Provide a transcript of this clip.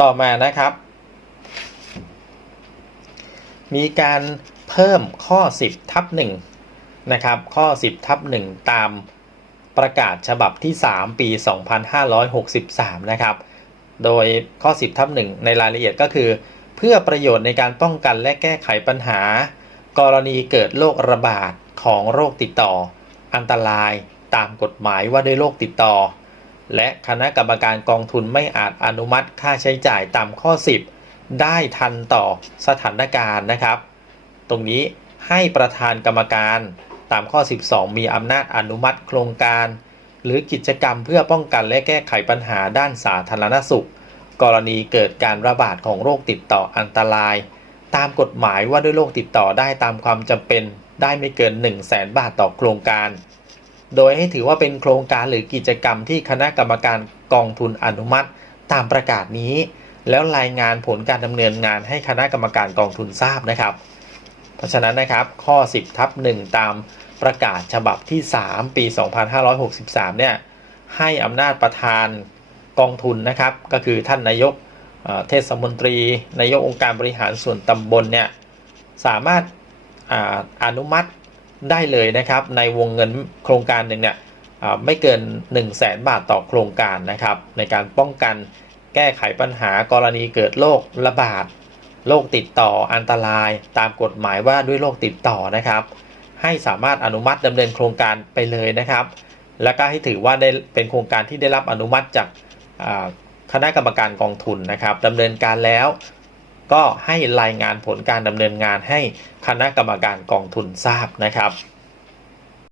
ต่อมานะครับ มีการเพิ่มข้อ 10ทับ1นะครับ ข้อ 10ทับ1ตามประกาศฉบับที่ 3 ปี 2563 นะครับ โดยข้อ 10ทับ1ในรายละเอียดก็คือ เพื่อประโยชน์ในการป้องกันและแก้ไขปัญหา กรณีเกิดโรคระบาดของโรคติดต่อ อันตรายตามกฎหมายว่าด้วยโรคติดต่อ และคณะกรรมการกองทุนไม่อาจอนุมัติค่าใช้จ่ายตามข้อ 10 ได้ทันต่อสถานการณ์นะครับ ตรงนี้ให้ประธานกรรมการตามข้อ 12 มีอำนาจอนุมัติโครงการ หรือกิจกรรมเพื่อป้องกันและแก้ไขปัญหาด้านสาธารณสุข กรณีเกิดการระบาดของโรคติดต่ออันตราย ตามกฎหมายว่าด้วยโรคติดต่อได้ตามความจำเป็นได้ไม่เกิน 1 0 0 0 0แสนบาทต่อโครงการ โดยให้ถือว่าเป็นโครงการหรือกิจกรรมที่คณะกรรมการกองทุนอนุมัติ ตามประกาศนี้ แล้วรายงานผลการดำเนินงานให้คณะกรรมการกองทุนทราบนะครับ เพราะฉะนั้นนะครับข้อ 10ทับ1ตามประกาศฉบับที่ 3 ปี 2563 เนี่ยให้อำนาจประธานกองทุนนะครับ ก็คือท่านนายกเทศมนตรี นายกองค์การบริหารส่วนตำบลเนี่ยสามารถอาอนุมัติ ได้เลยนะครับ ในวงเงินโครงการหนึ่งเนี่ยไม่เกิน 1 0 0 0 0แบาทต่อโครงการนะครับ ในการป้องกันแก้ไขปัญหากรณีเกิดโรคระบาดโรคติดต่ออันตรายตามกฎหมายว่าด้วยโรคติดต่อนะครับ ให้สามารถอนุมัติดำเนินโครงการไปเลยนะครับ แล้วก็ให้ถือว่าได้เป็นโครงการที่ได้รับอนุมัติจากคณะกรรมการกองทุนนะครับดำเนินการแล้ว ก็ให้รายงานผลการดำเนินงานให้คณะกรรมการกองทุนทราบนะครับ